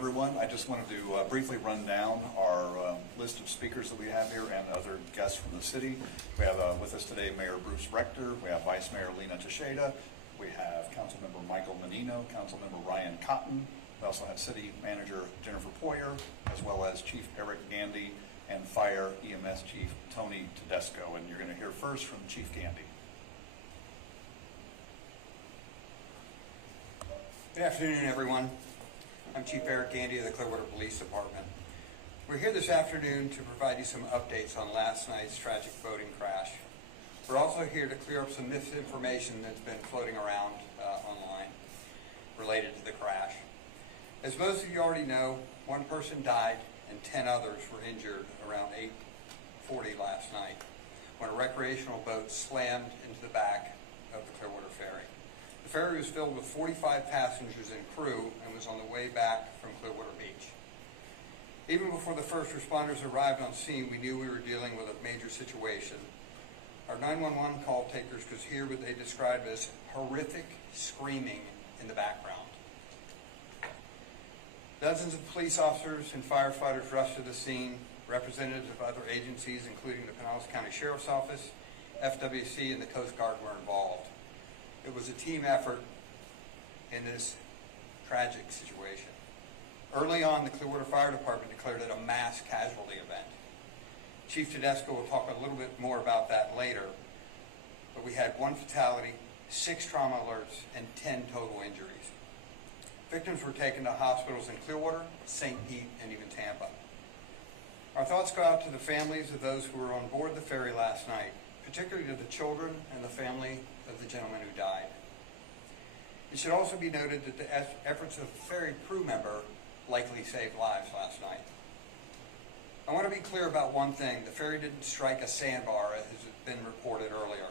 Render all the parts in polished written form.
everyone. I just wanted to briefly run down our list of speakers that we have here and other guests from the city. We have with us today Mayor Bruce Rector, we have Vice Mayor Lena Teixeira, we have Councilmember Michael Menino, Councilmember Ryan Cotton. We also have City Manager Jennifer Poyer, as well as Chief Eric Gandy and Fire EMS Chief Tony Tedesco. And you're going to hear first from Chief Gandy. Good afternoon, everyone. I'm Chief Eric Gandy of the Clearwater Police Department. We're here this afternoon to provide you some updates on last night's tragic boating crash. We're also here to clear up some misinformation that's been floating around online related to the crash. As most of you already know, one person died and 10 others were injured around 8:40 last night when a recreational boat slammed into the back of the Clearwater ferry. The ferry was filled with 45 passengers and crew and was on the way back from Clearwater Beach. Even before the first responders arrived on scene, we knew we were dealing with a major situation. Our 911 call takers could hear what they described as horrific screaming in the background. Dozens of police officers and firefighters rushed to the scene. Representatives of other agencies, including the Pinellas County Sheriff's Office, FWC, and the Coast Guard were involved. It was a team effort in this tragic situation. Early on, the Clearwater Fire Department declared it a mass casualty event. Chief Tedesco will talk a little bit more about that later, but we had 1 fatality, 6 trauma alerts, and 10 total injuries. Victims were taken to hospitals in Clearwater, St. Pete, and even Tampa. Our thoughts go out to the families of those who were on board the ferry last night, particularly to the children and the family of the gentleman who died. It should also be noted that the efforts of a ferry crew member likely saved lives last night. I want to be clear about one thing. The ferry didn't strike a sandbar, as has been reported earlier.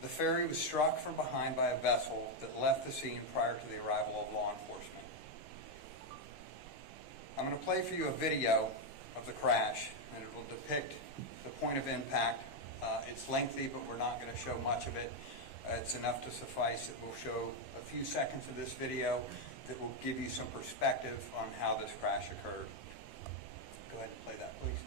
The ferry was struck from behind by a vessel that left the scene prior to the arrival of law enforcement. I'm going to play for you a video of the crash, and it will depict the point of impact. It's lengthy, but we're not going to show much of it. It's enough to suffice that we'll show a few seconds of this video that will give you some perspective on how this crash occurred. Go ahead and play that, please.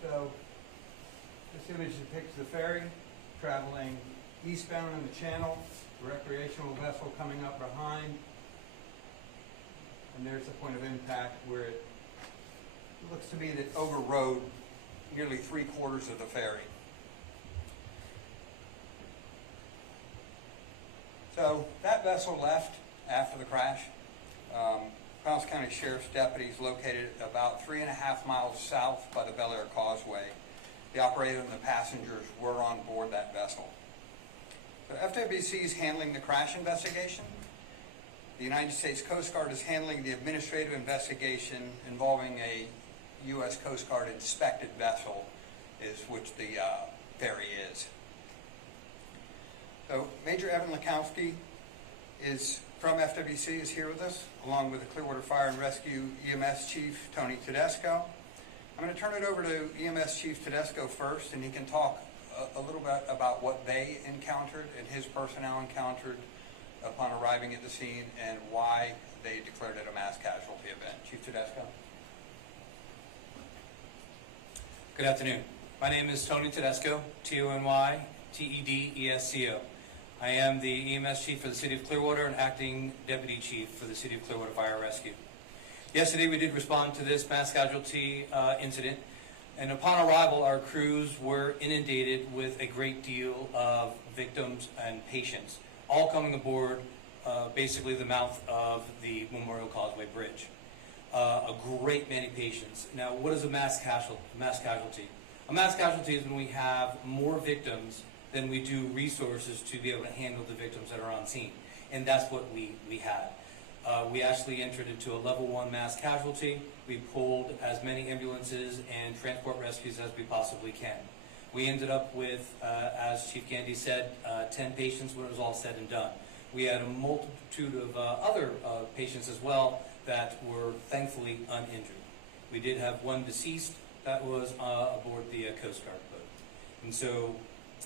So this image depicts the ferry traveling eastbound in the channel, the recreational vessel coming up behind, and there's the point of impact where it looks to me that overrode nearly 3/4 of the ferry. So that vessel left after the crash. Pinellas County Sheriff's deputies located about 3.5 miles south by the Bel Air Causeway. The operator and the passengers were on board that vessel. So FWC is handling the crash investigation. The United States Coast Guard is handling the administrative investigation involving a U.S. Coast Guard inspected vessel, which the ferry is. So Major Evan Lakowski from FWC is here with us, along with the Clearwater Fire and Rescue EMS Chief Tony Tedesco. I'm going to turn it over to EMS Chief Tedesco first, and he can talk a little bit about what they encountered and his personnel encountered upon arriving at the scene and why they declared it a mass casualty event. Chief Tedesco. Good afternoon. My name is Tony Tedesco, T-O-N-Y-T-E-D-E-S-C-O. I am the EMS Chief for the City of Clearwater and Acting Deputy Chief for the City of Clearwater Fire and Rescue. Yesterday we did respond to this mass casualty incident And upon arrival, our crews were inundated with a great deal of victims and patients, all coming aboard basically the mouth of the Memorial Causeway Bridge. A great many patients. Now, what is a mass casualty? A mass casualty is when we have more victims than we do resources to be able to handle the victims that are on scene. And that's what we had. We actually entered into a level 1 mass casualty. We pulled as many ambulances and transport rescues as we possibly can. We ended up with, as Chief Gandy said, 10 patients when it was all said and done. We had a multitude of other patients as well that were thankfully uninjured. We did have one deceased that was aboard the Coast Guard boat. And so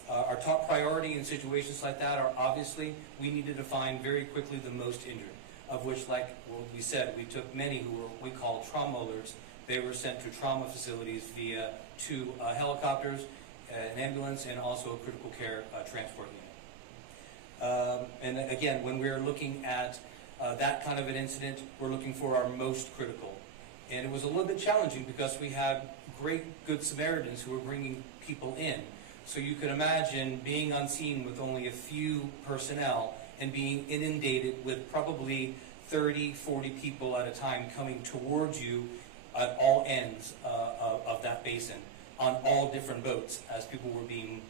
our top priority in situations like that are obviously we needed to find very quickly the most injured, of which, like we said, we took many who were we call trauma alerts. They were sent to trauma facilities via 2 helicopters, an ambulance, and also a critical care transport unit. And again, when we're looking at that kind of an incident, we're looking for our most critical. And it was a little bit challenging because we had great Good Samaritans who were bringing people in. So you can imagine being on scene with only a few personnel and being inundated with probably 30, 40 people at a time coming towards you at all ends of that basin on all different boats as people were being,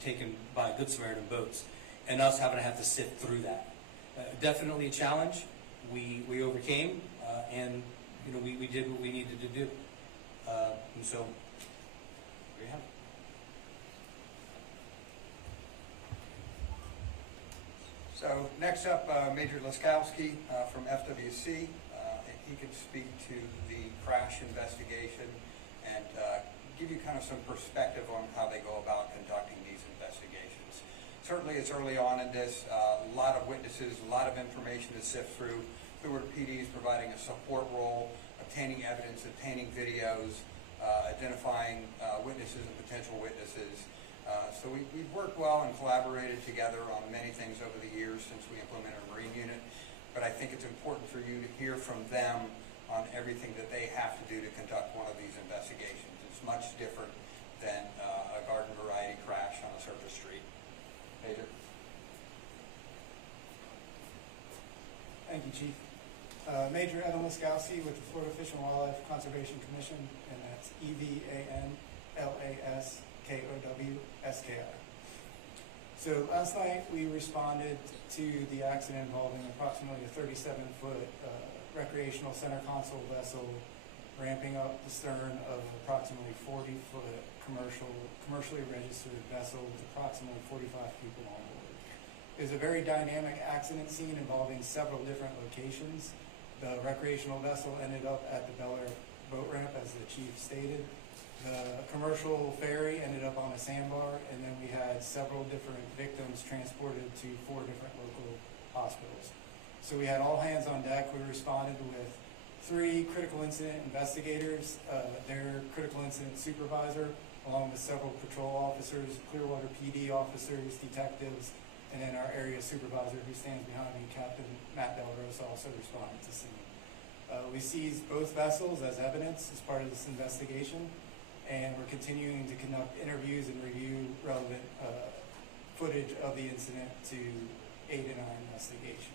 taken by Good Samaritan boats, and us having to have to sift through that. Definitely a challenge. We overcame, and we did what we needed to do. And so, there you have it. So next up, Major Laskowski from FWC. He could speak to the crash investigation and give you kind of some perspective on how they go about conducting these investigations. Certainly it's early on in this, a lot of witnesses, a lot of information to sift through. Clearwater PD is providing a support role, obtaining evidence, obtaining videos, identifying witnesses and potential witnesses. So we've worked well and collaborated together on many things over the years since we implemented a Marine unit, but I think it's important for you to hear from them on everything that they have to do to conduct one of these investigations. It's much different than a garden variety crash on a surface street. Major. Thank you, Chief. Major Evan Laskowski with the Florida Fish and Wildlife Conservation Commission, and that's EVANLASKOWSKI. So last night we responded to the accident involving approximately a 37-foot recreational center console vessel ramping up the stern of approximately 40-foot commercially registered vessel with approximately 45 people on board. It was a very dynamic accident scene involving several different locations. The recreational vessel ended up at the Bel Air boat ramp, as the chief stated. The commercial ferry ended up on a sandbar, and then we had several different victims transported to 4 different local hospitals. So we had all hands on deck. We responded with 3 critical incident investigators, their critical incident supervisor, along with several patrol officers, Clearwater PD officers, detectives, and then our area supervisor who stands behind me, Captain Matt Del Rosa, also responded to scene. We seized both vessels as evidence as part of this investigation, and we're continuing to conduct interviews and review relevant footage of the incident to aid in our investigation.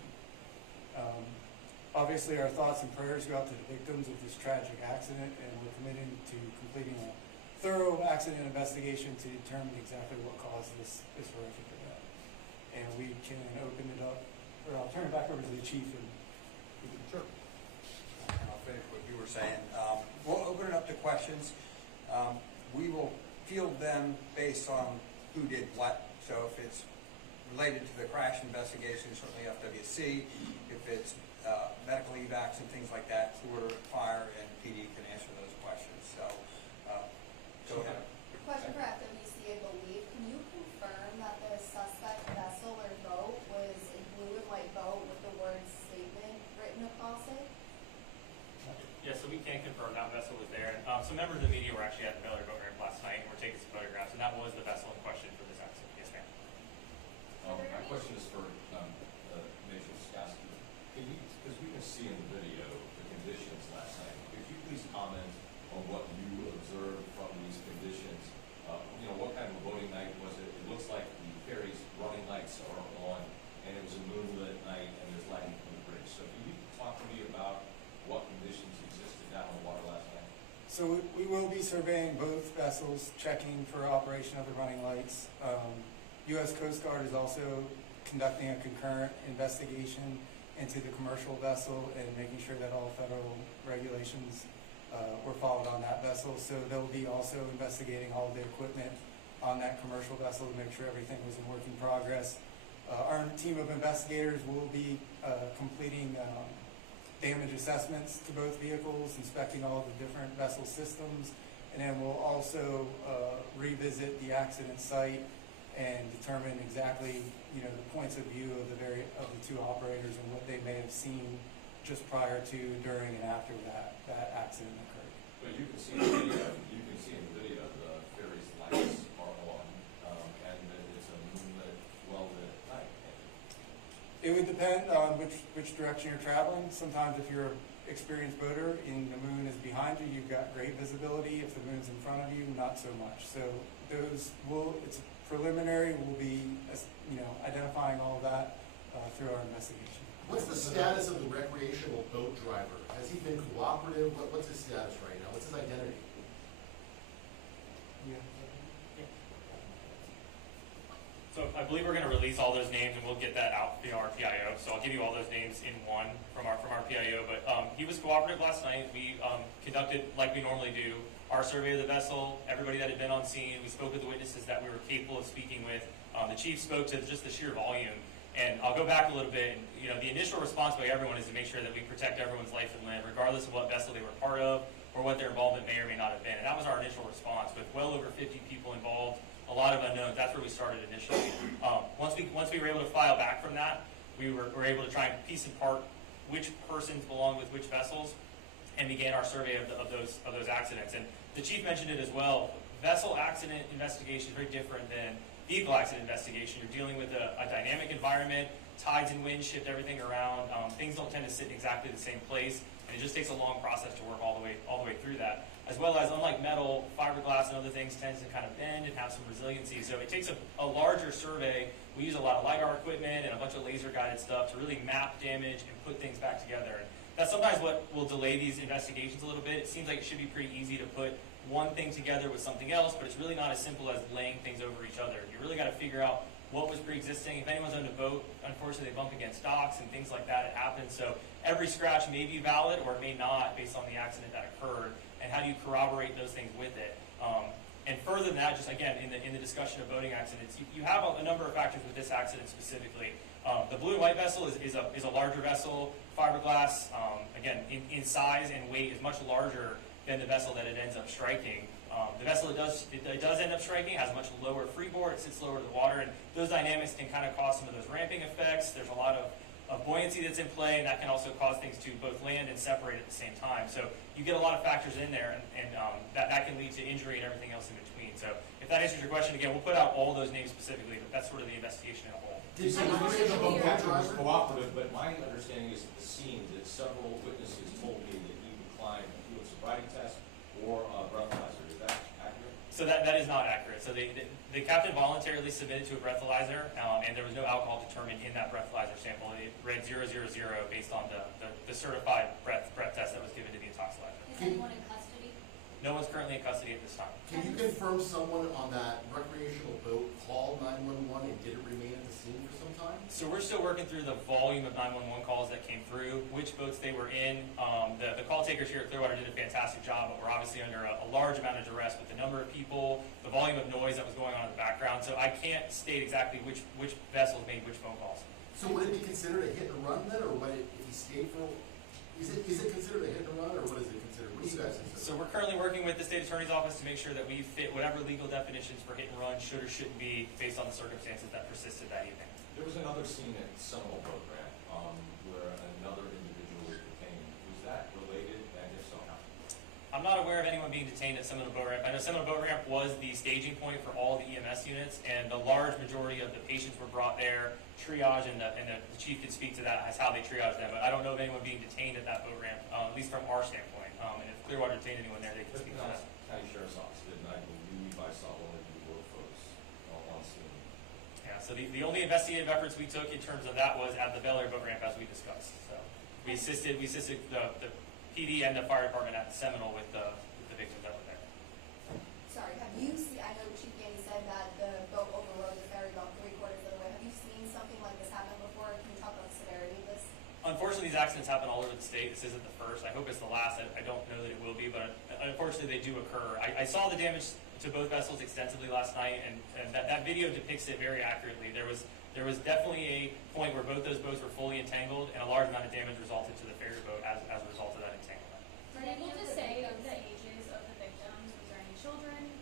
Obviously, our thoughts and prayers go out to the victims of this tragic accident, and we're committed to completing a thorough accident investigation to determine exactly what caused this horrific event. And we can open it up, or I'll turn it back over to the chief. Sure. I'll finish what you were saying. We'll open it up to questions. We will field them based on who did what. So if it's related to the crash investigation, certainly FWC. If it's medical evacs and things like that, Clearwater Fire and PD can answer those questions. So go ahead. Question for FWC, I believe. Can you confirm that the suspect vessel or boat was a blue and white boat with the word statement written across it? Yeah, so we can confirm that vessel was there. Some members of the media were actually at the Bel Air boat ramp last night, and we're taking some photographs, and that was the vessel in question for this accident. Yes, ma'am. My question is for Major Laskowski. Because we can see in the video the conditions last night, could you please comment on what you observed from So we will be surveying both vessels, checking for operation of the running lights. U.S. Coast Guard is also conducting a concurrent investigation into the commercial vessel and making sure that all federal regulations were followed on that vessel. So they'll be also investigating all the equipment on that commercial vessel to make sure everything was in working progress. Our team of investigators will be completing damage assessments to both vehicles, inspecting all the different vessel systems, and then we'll also revisit the accident site and determine exactly, you know, the points of view of the two operators and what they may have seen just prior to, during, and after that accident occurred. But you can see in the video, the ferry's lights are on, and it's a moonlit, well-lit night. It would depend on which direction you're traveling. Sometimes if you're an experienced boater and the moon is behind you, you've got great visibility. If the moon's in front of you, not so much. So it's preliminary. We'll be, you know, identifying all of that through our investigation. What's the status of the recreational boat driver? Has he been cooperative? What's his status right now? What's his identity? Yeah. So I believe we're going to release all those names, and we'll get that out via our PIO. So I'll give you all those names in one from our PIO. But he was cooperative last night. We conducted, like we normally do, our survey of the vessel, everybody that had been on scene. We spoke with the witnesses that we were capable of speaking with. The chief spoke to just the sheer volume. And I'll go back a little bit. And, you know, the initial response by everyone is to make sure that we protect everyone's life and limb, regardless of what vessel they were part of or what their involvement may or may not have been. And that was our initial response. With well over 50 people involved, a lot of unknowns, that's where we started initially. Once we were able to file back from that, we were able to try and piece apart which persons belong with which vessels, and began our survey of those accidents. And the chief mentioned it as well. Vessel accident investigation is very different than vehicle accident investigation. You're dealing with a dynamic environment. Tides and winds shift everything around. Things don't tend to sit in exactly the same place, and it just takes a long process to work all the way through that. As well as, unlike metal, fiberglass and other things tends to kind of bend and have some resiliency. So it takes a larger survey. We use a lot of LiDAR equipment and a bunch of laser-guided stuff to really map damage and put things back together. And that's sometimes what will delay these investigations a little bit. It seems like it should be pretty easy to put one thing together with something else, but it's really not as simple as laying things over each other. You really got to figure out what was pre-existing. If anyone's on the boat, unfortunately they bump against docks and things like that. It happens. So every scratch may be valid or it may not based on the accident that occurred. And how do you corroborate those things with it? And further than that, just again, in the discussion of boating accidents, you have a number of factors with this accident specifically. The blue and white vessel is a larger vessel. Fiberglass, again, in size and weight is much larger than the vessel that it ends up striking. The vessel it does end up striking has a much lower freeboard. It sits lower to the water, and those dynamics can kind of cause some of those ramping effects. There's a lot of buoyancy that's in play, and that can also cause things to both land and separate at the same time. So you get a lot of factors in there, and that can lead to injury and everything else in between. So if that answers your question, again, we'll put out all those names specifically, but that's sort of the investigation in a whole. You said the boat captain was cooperative, but my understanding is at the scene that several witnesses told me that he would climb a field sobriety test or a breathalyzer. Is that accurate? So that is not accurate. So the captain voluntarily submitted to a breathalyzer, and there was no alcohol determined in that breathalyzer sample. It read 000 based on the certified breath test that was given to the intoxilizer. Is anyone in custody? No one's currently in custody at this time. Can you confirm someone on that recreational boat called 911 and did it remain at the scene for some time? So we're still working through the volume of 911 calls that came through, which boats they were in. The call takers here at Clearwater did a fantastic job, but we're obviously under a large amount of duress with the number of people, the volume of noise that was going on in the background. So I can't state exactly which vessels made which phone calls. So would it be considered a hit and run then, or what if he stayed for? Is it considered a hit and run, or what is it considered? What do you guys consider? So we're currently working with the state attorney's office to make sure that we fit whatever legal definitions for hit and run should or shouldn't be based on the circumstances that persisted that evening. There was another scene at Seminole Boat Ramp where another individual was detained. Was that related, and if so, how? I'm not aware of anyone being detained at Seminole Boat Ramp. I know Seminole Boat Ramp was the staging point for all the EMS units, and the large majority of the patients were brought there, triage, and the chief could speak to that as how they triaged them. But I don't know of anyone being detained at that boat ramp, at least from our standpoint. And if Clearwater detained anyone there, they can speak to that. County Sheriff's Office didn't. I believe I saw one of you were folks on scene. Yeah, so the only investigative efforts we took in terms of that was at the Bel Air boat ramp, as we discussed. So we assisted the PD and the fire department at Seminole with the victims. you seen, I know Chief Gandy said that the boat overrode the ferry about 3/4 of the way. Have you seen something like this happen before? Can you talk about the severity of this? Unfortunately, these accidents happen all over the state. This isn't the first. I hope it's the last. I don't know that it will be, but unfortunately they do occur. I saw the damage to both vessels extensively last night, and that video depicts it very accurately. There was definitely a point where both those boats were fully entangled, and a large amount of damage resulted to the ferry boat as a result of that entanglement. Are you able to say the ages of the victims? Was there any children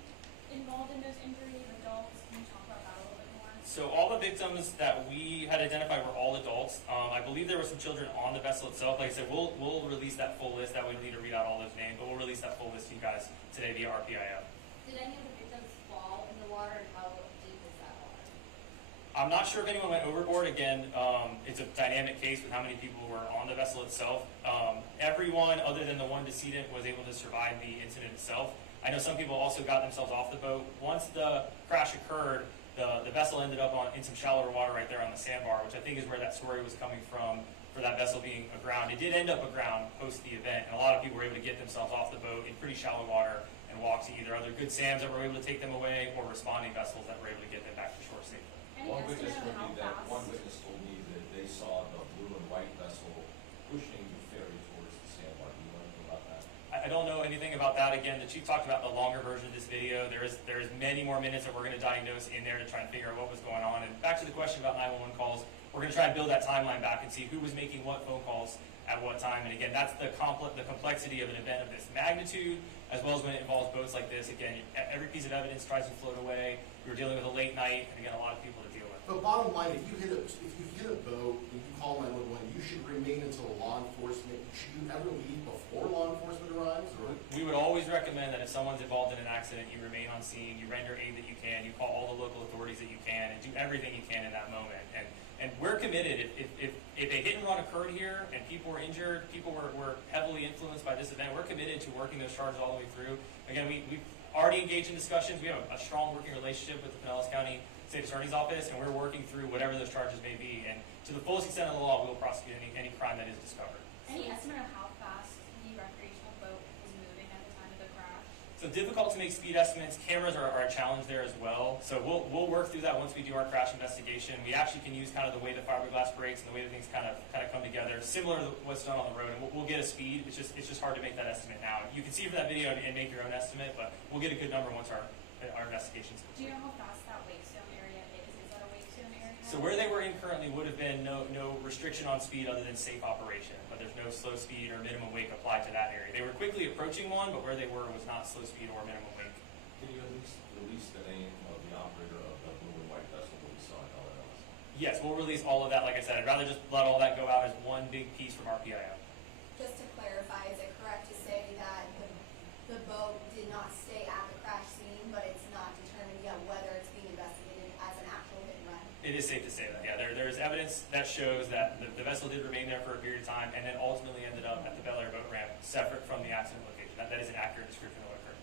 involved in those injuries, adults? Can you talk about that a little bit more? So all the victims that we had identified were all adults. I believe there were some children on the vessel itself. Like I said, we'll release that full list. That we don't need to read out all those names, but we'll release that full list to you guys today via RPIO. Did any of the victims fall in the water, and how deep is that water? I'm not sure if anyone went overboard. Again, it's a dynamic case with how many people were on the vessel itself. Everyone other than the one decedent was able to survive the incident itself. I know some people also got themselves off the boat. Once the crash occurred, the vessel ended up in some shallower water right there on the sandbar, which I think is where that story was coming from for that vessel being aground. It did end up aground post the event, and a lot of people were able to get themselves off the boat in pretty shallow water and walk to either other good SAMs that were able to take them away or responding vessels that were able to get them back to shore safely. Any One witness estimate told on me how that, fast? one witness told me that they saw the blue and white vessel pushing the ferry towards the sandbar. Do you know anything about that? I don't know anything about that. Again, the chief talked about the longer version of this video. There is many more minutes that we're going to diagnose in there to try and figure out what was going on. And back to the question about 911 calls, we're going to try and build that timeline back and see who was making what phone calls at what time. And again, that's the complexity of an event of this magnitude, as well as when it involves boats like this. Again, every piece of evidence tries to float away. We were dealing with a late night, and again, a lot of people to deal with. But bottom line, if you hit a boat and you call 911, you should remain until law enforcement. Should you ever leave before law enforcement arrives, or? We would always recommend that if someone's involved in an accident, you remain on scene, you render aid that you can, you call all the local authorities that you can, and do everything you can in that moment. And we're committed. If a hit and run occurred here and people were injured, people were heavily influenced by this event, we're committed to working those charges all the way through. Again, we've already engaged in discussions. We have a strong working relationship with the Pinellas County State Attorney's Office, and we're working through whatever those charges may be. And to the fullest extent of the law, we'll prosecute any crime that is discovered. Any estimate of how fast the recreational boat was moving at the time of the crash? So difficult to make speed estimates. Cameras are a challenge there as well. So we'll work through that once we do our crash investigation. We actually can use kind of the way the fiberglass breaks and the way that things kind of come together, similar to what's done on the road. And we'll get a speed. It's just hard to make that estimate now. You can see from that video and make your own estimate, but we'll get a good number once our investigation's Do you complete. know how fast that Wakestone area is? Is that a Wakestone area? So where they were in currently would have been no restriction on speed other than safe operation, but there's no slow speed or minimum wake applied to that area. They were quickly approaching one, but where they were was not slow speed or minimum wake. Can you at least release the name of the operator of the blue and white vessel that we saw in LNS? Yes, we'll release all of that. Like I said, I'd rather just let all that go out as one big piece from RPIO. Just to clarify, is it correct to say that the boat did not stay at the crash scene, but it's not determined yet whether it's being investigated as an actual hit and run? It is safe to say that, yeah. There's evidence that shows that the vessel did remain there for a period of time and then ultimately ended up at the Bel Air boat ramp, separate from the accident location. That is an accurate description of what occurred.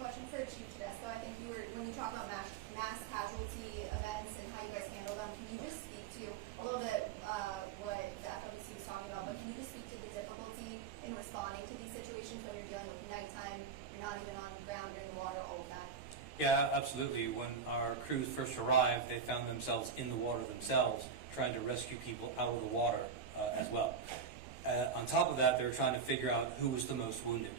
Question for Chief Tedesco. I think when you talk about mass casualty events and how you guys handle them, can you just speak to a little bit what the FWC was talking about, but can you just speak to the difficulty in responding to these situations when you're dealing with nighttime, you're not even on the ground, you're in the water, all of that? Yeah, absolutely. When our crews first arrived, they found themselves in the water themselves, trying to rescue people out of the water as well. On top of that, they were trying to figure out who was the most wounded.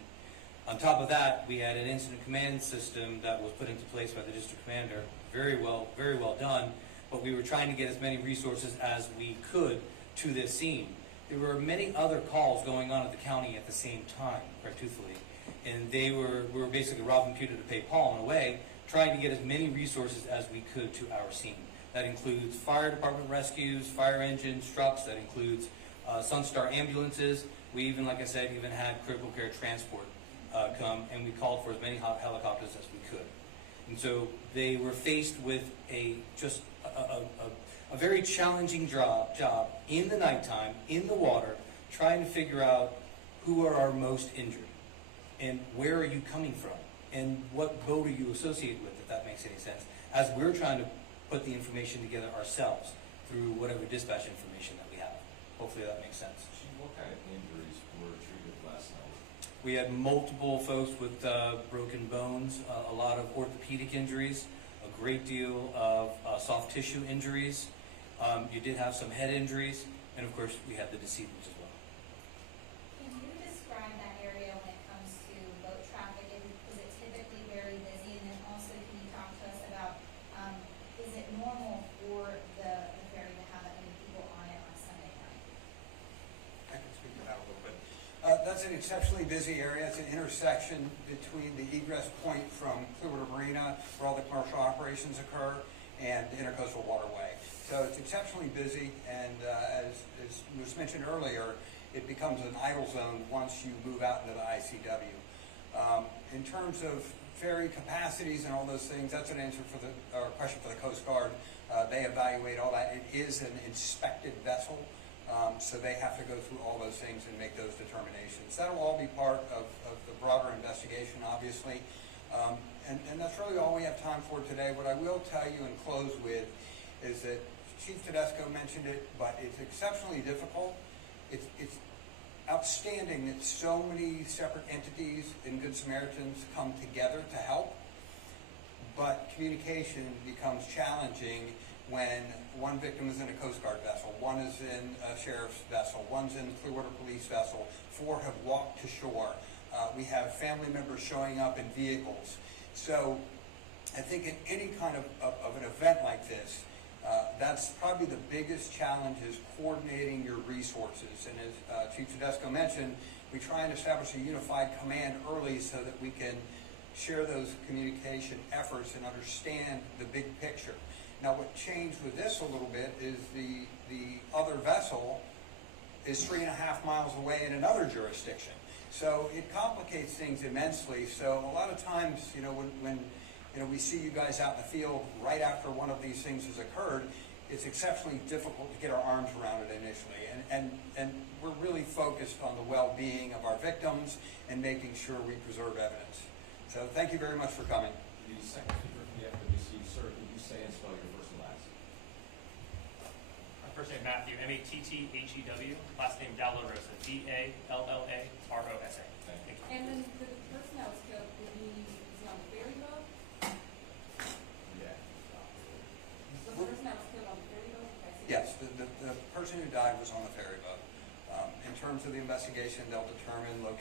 On top of that, we had an incident command system that was put into place by the district commander. Very well done, but we were trying to get as many resources as we could to this scene. There were many other calls going on at the county at the same time, quite truthfully, and we were basically robbing Peter to pay Paul in a way, trying to get as many resources as we could to our scene. That includes fire department rescues, fire engines, trucks. That includes Sunstar ambulances. We even, like I said, even had critical care transport come, and we called for as many helicopters as we could. And so they were faced with a very challenging job in the nighttime, in the water, trying to figure out who are our most injured and where are you coming from and what boat are you associated with, if that makes any sense, as we're trying to put the information together ourselves through whatever dispatch information that we have. Hopefully that makes sense. Chief, what kind of injuries were treated last night? We had multiple folks with broken bones, a lot of orthopedic injuries, a great deal of soft tissue injuries. You did have some head injuries, and of course, we had the decedents as well. Can you describe that area when it comes to boat traffic? Is it typically very busy? And then also, can you talk to us about, is it normal for the ferry to have that many people on it on Sunday night? I can speak to that a little bit. That's an exceptionally busy area. It's an intersection between the egress point from Clearwater Marina, where all the commercial operations occur, and the Intercoastal Waterway. So it's exceptionally busy, and as was mentioned earlier, it becomes an idle zone once you move out into the ICW. In terms of ferry capacities and all those things, that's an answer for or a question for the Coast Guard. They evaluate all that. It is an inspected vessel. So they have to go through all those things and make those determinations. That'll all be part of the broader investigation, obviously. And that's really all we have time for today. What I will tell you and close with is that Chief Tedesco mentioned it, but it's exceptionally difficult. It's outstanding that so many separate entities in Good Samaritans come together to help, but communication becomes challenging when one victim is in a Coast Guard vessel, one is in a sheriff's vessel, one's in a Clearwater police vessel, 4 have walked to shore. We have family members showing up in vehicles. So I think in any kind of an event like this, that's probably the biggest challenge is coordinating your resources. And as Chief Tedesco mentioned, we try and establish a unified command early so that we can share those communication efforts and understand the big picture. Now, what changed with this a little bit is the other vessel is 3.5 miles away in another jurisdiction. So it complicates things immensely. So a lot of times, when we see you guys out in the field right after one of these things has occurred, it's exceptionally difficult to get our arms around it initially. And we're really focused on the well-being of our victims and making sure we preserve evidence. So thank you very much for coming. The second speaker from the FWC, sir, could you say and spell your first and last? My first name Matthew, M-A-T-T-H-E-W. Last name Dallarosa, D-A-L-L-A-R-O-S-A. Thank you. And then the person that was killed, was he on the ferry boat? Yeah. The person that was killed on the ferry boat? Okay, so- Yes, the person who died was on the ferry boat. In terms of the investigation, they'll determine location